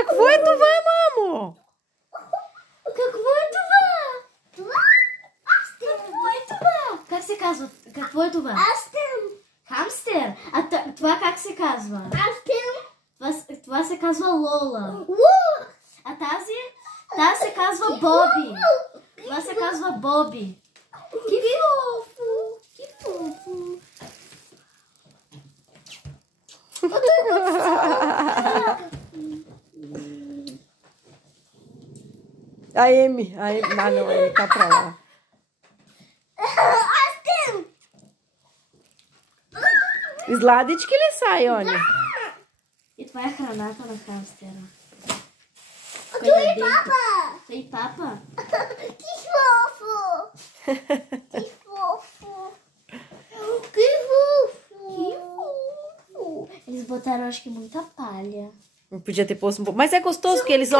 Какво е това, мамо? Какво е това? Какво е това? Как се казва? Какво е това? Хамстер. А това как се казва? Това се казва Лола. А тази се казва Боби. Това се казва Боби. Кифофу. A Amy, não, ele tá pra lá. Сладички ли са, Йони? И това е храната на хамстера. Това е папа. Това е папа. Eles botaram, acho que, muita palha. Não podia ter posto um pouco. Mas é gostoso que eles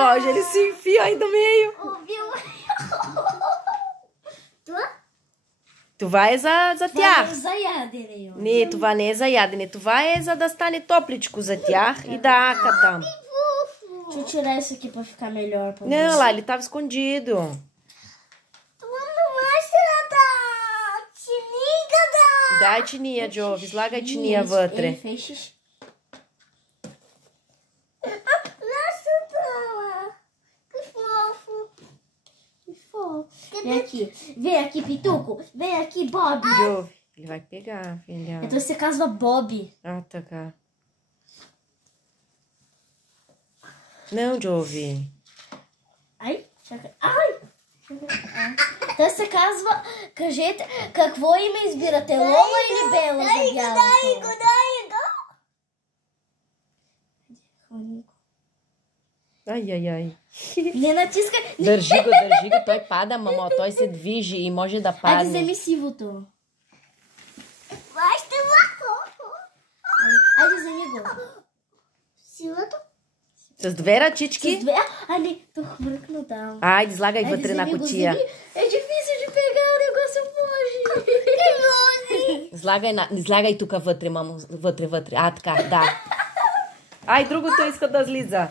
se enfiam aí no meio. Това е за тях. Това е за ядене. Не, това не е за ядене. Това е за да стане топличко за тях и да ака там. Deixa eu tirar isso aqui pra ficar melhor. Pra Não, lá, ele tava escondido. Дай чиния, Джо. Излагай чиния вътре. Ele fez xixi. Vem aqui, Pituco. Vem aqui, Bob. Джо, ele vai pegar, filha. Então você casva Bob. Ah, tá cá. Não, Jovi. Ai. Então você казва, кажете, какво име избирате, Лола или Бела за бялото? Ай. Не натискай. Държи го, той пада, мамо, той се движи и може да падне. Айде вземи сивото. Айде вземи го. Сивото? С две ръчички? С две? Али, то хмъркна там. Айде, излагай вътре на кутия. Е difícil de pegar, o negócio foge. Излагай тук вътре, мамо, вътре. А, така, да. Ай, другото иска да слиза.